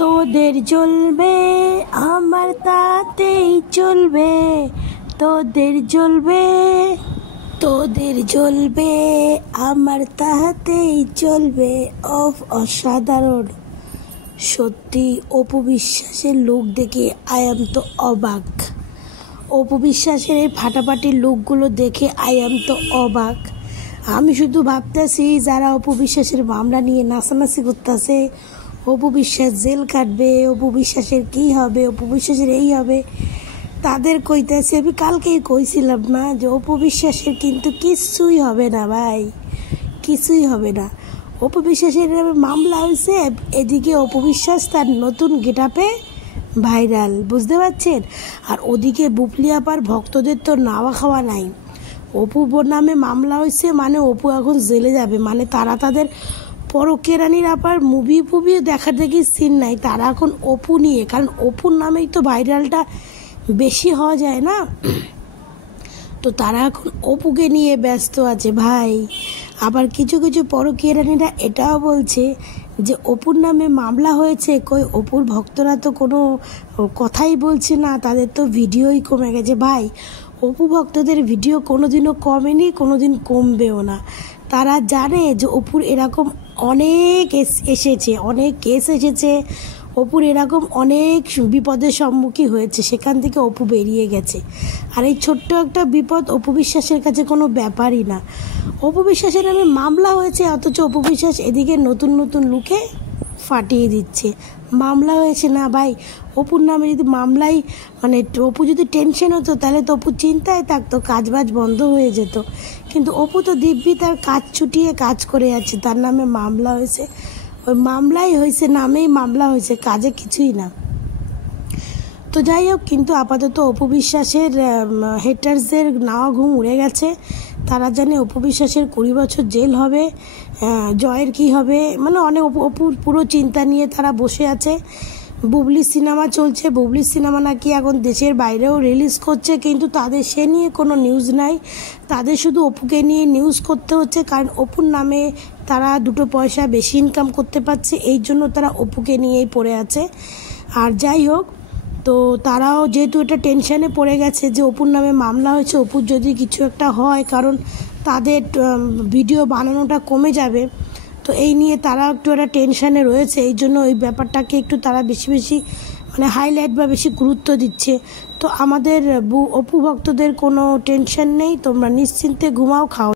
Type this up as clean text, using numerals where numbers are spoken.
তোদের জ্বলবে আমার তাতেই চলবে, তোদের জ্বলবে আমার তাতেই চলবে। অসাধারণ সত্যি। অপু বিশ্বাসের লুক দেখে আই এম তো অবাক। অপু বিশ্বাসের এই ফাটাফাটি লুকগুলো দেখে আই এম তো অবাক। আমি শুধু ভাবতেছি যারা অপু বিশ্বাসের মামলা নিয়ে নাচানাচি করতেছে, অপু বিশ্বাস জেল কাটবে, অপু বিশ্বাসের কী হবে, অপু বিশ্বাসের এই হবে, তাদের কইতেছে। আমি কালকেই কইছিলাম না যে অপু বিশ্বাসের কিন্তু কিছুই হবে না ভাই, কিছুই হবে না। অপু বিশ্বাসের মামলা হয়েছে, এদিকে অপু বিশ্বাস তার নতুন গেটআপে ভাইরাল, বুঝতে পারছেন। আর ওদিকে বুবলি আপার ভক্তদের তো নাওয়া খাওয়া নাই। অপু নামে মামলা হয়েছে মানে অপু এখন জেলে যাবে, মানে তারা তাদের পরকেরানির আপার মুভি দেখা দেখি সিন নাই, তারা এখন অপু নিয়ে, কারণ অপুর নামেই তো ভাইরালটা বেশি হওয়া যায় না, তো তারা এখন অপুকে নিয়ে ব্যস্ত আছে ভাই। আবার কিছু কিছু পরকীয়ারানীরা এটাও বলছে যে অপুর নামে মামলা হয়েছে, কই অপুর ভক্তরা তো কোনো কথাই বলছে না, তাদের তো ভিডিওই কমে গেছে। ভাই, অপু ভক্তদের ভিডিও কোনোদিনও কমেনি, কোনোদিন কমবেও না। তারা জানে যে অপুর এরকম অনেক কেস এসেছে, অপুর এরকম অনেক বিপদের সম্মুখীন হয়েছে, সেখান থেকে অপু বেরিয়ে গেছে। আর এই ছোট্ট একটা বিপদ অপু বিশ্বাসের কাছে কোনো ব্যাপারই না। অপু বিশ্বাসের নামে মামলা হয়েছে, অথচ অপু বিশ্বাস এদিকে নতুন নতুন লুকে ফাটিয়ে দিচ্ছে। মামলা হয়েছে না ভাই, অপুর নামে যদি মামলাই, মানে অপু যদি টেনশন হতো তাহলে তো অপু চিন্তায় থাকতো, কাজবাজ বন্ধ হয়ে যেত। কিন্তু অপু তো দিব্যি তার কাজ ছুটিয়ে কাজ করে আছে, তার নামে মামলা হয়েছে, ওই মামলাই হয়েছে, নামেই মামলা হয়েছে, কাজে কিছুই না। তো যাই হোক, কিন্তু আপাতত অপু বিশ্বাসের হেটার্সদের নাওয়া ঘুম উড়ে গেছে। তারা জানে অপু বিশ্বাসের 20 বছর জেল হবে, জয়ের কি হবে, মানে অনেক অপুর পুরো চিন্তা নিয়ে তারা বসে আছে। বুবলির সিনেমা চলছে, বুবলির সিনেমা নাকি এখন দেশের বাইরেও রিলিজ করছে, কিন্তু তাদের সে নিয়ে কোনো নিউজ নাই। তাদের শুধু অপুকে নিয়ে নিউজ করতে হচ্ছে, কারণ অপুর নামে তারা 2 পয়সা বেশি ইনকাম করতে পারছে, এই জন্য তারা অপুকে নিয়েই পড়ে আছে। আর যাই হোক, তো তারাও যেহেতু এটা টেনশানে পড়ে গেছে যে অপুর নামে মামলা হয়েছে, অপুর যদি কিছু একটা হয়, কারণ তাদের ভিডিও বানানোটা কমে যাবে, তো এই নিয়ে তারা একটু একটা টেনশানে রয়েছে। এই জন্য ওই ব্যাপারটাকে একটু তারা বেশি মানে হাইলাইট বা বেশি গুরুত্ব দিচ্ছে। তো আমাদের অপু ভক্তদের কোনো টেনশন নেই, তোমরা নিশ্চিন্তে ঘুমাও, খাও।